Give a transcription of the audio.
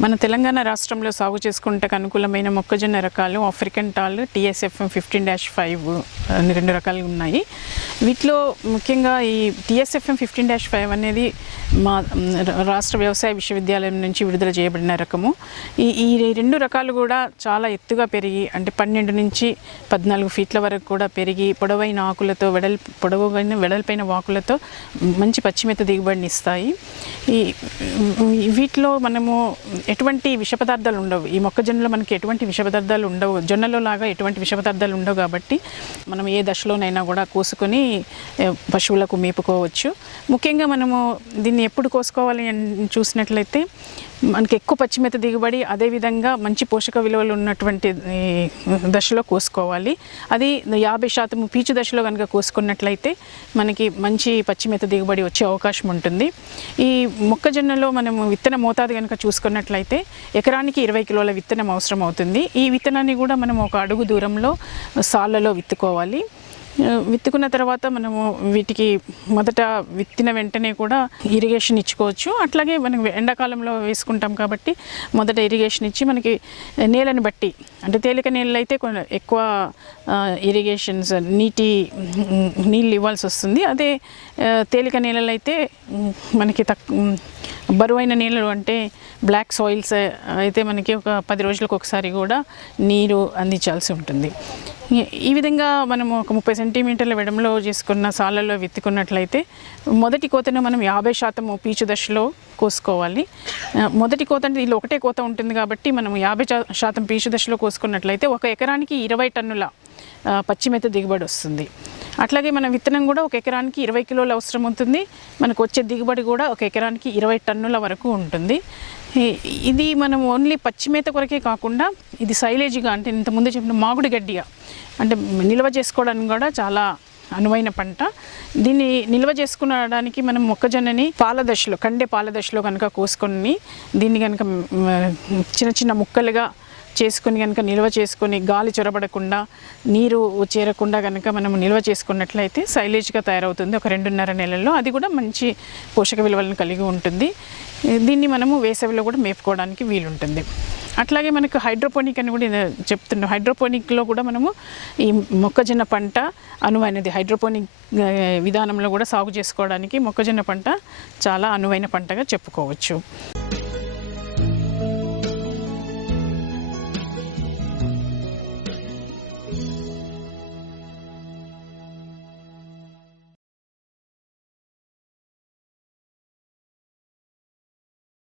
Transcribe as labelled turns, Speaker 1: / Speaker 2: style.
Speaker 1: మన తెలంగాణ రాష్ట్రంలో సాగు చేసుకుంటకు అనుకూలమైన మొక్కజొన్న రకాలు African tall TSFM fifteen dash five అని రెండు రకాలు ఉన్నాయి. వీటిలో ముఖ్యంగా ఈ టీఎస్ఎఫ్ఎం ఫిఫ్టీన్ డాష్ ఫైవ్ అనేది మా రాష్ట్ర వ్యవసాయ విశ్వవిద్యాలయం నుంచి విడుదల చేయబడిన రకము. ఈ ఈ రెండు రకాలు కూడా చాలా ఎత్తుగా పెరిగి అంటే పన్నెండు నుంచి పద్నాలుగు ఫీట్ల వరకు కూడా పెరిగి పొడవైన ఆకులతో వెడల్ పొడవైన వెడల్పైన వాకులతో మంచి పచ్చిమెత్త దిగుబడిని ఇస్తాయి. ఈ వీటిలో మనము ఎటువంటి విష పదార్థాలు ఉండవు. ఈ మొక్కజొన్నలో మనకి ఎటువంటి విష పదార్థాలు ఉండవు. జొన్నలో లాగా ఎటువంటి విష పదార్థాలు ఉండవు కాబట్టి మనం ఏ దశలోనైనా కూడా కోసుకొని పశువులకు మేపుకోవచ్చు ముఖ్యంగా మనము దీన్ని ఎప్పుడు కోసుకోవాలి అని చూసినట్లయితే మనకి ఎక్కువ పచ్చిమెత దిగుబడి అదేవిధంగా మంచి పోషక విలువలు ఉన్నటువంటి దశలో కోసుకోవాలి. అది యాభై శాతం పీచు దశలో కనుక కోసుకున్నట్లయితే మనకి మంచి పచ్చిమెత దిగుబడి వచ్చే అవకాశం ఉంటుంది. ఈ మొక్కజొన్నలో మనము విత్తన మోతాదు కనుక చూసుకున్నట్లయితే ఎకరానికి ఇరవై కిలోల విత్తనం అవసరం అవుతుంది ఈ విత్తనాన్ని కూడా మనం ఒక అడుగు దూరంలో సాళ్ళలో విత్తుకోవాలి. విత్తుకున్న తర్వాత మనము వీటికి మొదట విత్తిన వెంటనే కూడా ఇరిగేషన్ ఇచ్చుకోవచ్చు. అట్లాగే మనం ఎండాకాలంలో వేసుకుంటాం కాబట్టి మొదట ఇరిగేషన్ ఇచ్చి మనకి నేలని బట్టి అంటే తేలిక నేలలు అయితే ఎక్కువ ఇరిగేషన్స్ నీటి నీళ్ళు ఇవ్వాల్సి వస్తుంది. అదే తేలిక నేలలు అయితే మనకి తక్కువ బరువైన నీళ్ళు అంటే బ్లాక్ సాయిల్స్ అయితే మనకి ఒక పది రోజులకు ఒకసారి కూడా నీరు అందించాల్సి ఉంటుంది. ఈ- విధంగా మనము ఒక ముప్పై సెంటీమీటర్ల వెడంలో చేసుకున్న సాళ్ళలో విత్తుకున్నట్లయితే మొదటి కోతను మనం యాభై శాతం పీచు దశలో కోసుకోవాలి. మొదటి కోత అంటే దీనిలో ఒకటే కోత ఉంటుంది కాబట్టి మనం యాభై శాతం పీచు దశలో కోసుకున్నట్లయితే ఒక ఎకరానికి ఇరవై టన్నుల పచ్చిమెత దిగుబడి వస్తుంది. అట్లాగే మన విత్తనం కూడా ఒక ఎకరానికి ఇరవై కిలోలు అవసరం ఉంటుంది. మనకు వచ్చే దిగుబడి కూడా ఒక ఎకరానికి ఇరవై టన్నుల వరకు ఉంటుంది. ఇది మనం ఓన్లీ పచ్చిమేత కొరకే కాకుండా ఇది సైలేజ్గా అంటే ఇంతకుముందు చెప్పిన మామిడి గడ్డిగా అంటే నిల్వ చేసుకోవడానికి కూడా చాలా అనువైన పంట. దీన్ని నిల్వ చేసుకునడానికి మనం మొక్కజొన్నని పాల దశలో కండే పాల దశలో కనుక కోసుకొని దీన్ని కనుక చిన్న చిన్న ముక్కలుగా చేసుకొని కనుక నిల్వ చేసుకొని గాలి చొరబడకుండా నీరు చేరకుండా కనుక మనం నిల్వ చేసుకున్నట్లయితే సైలేజ్గా తయారవుతుంది ఒక రెండున్నర నెలల్లో. అది కూడా మంచి పోషక విలువలను కలిగి ఉంటుంది. దీన్ని మనము వేసవిలో కూడా మేపుకోవడానికి వీలుంటుంది. అట్లాగే మనకు హైడ్రోపోనిక్ అని కూడా చెప్తున్నాం హైడ్రోపోనిక్లో కూడా మనము ఈ మొక్కజొన్న పంట అనువైనది. హైడ్రోపోనిక్ విధానంలో కూడా సాగు చేసుకోవడానికి మొక్కజొన్న పంట చాలా అనువైన పంటగా చెప్పుకోవచ్చు.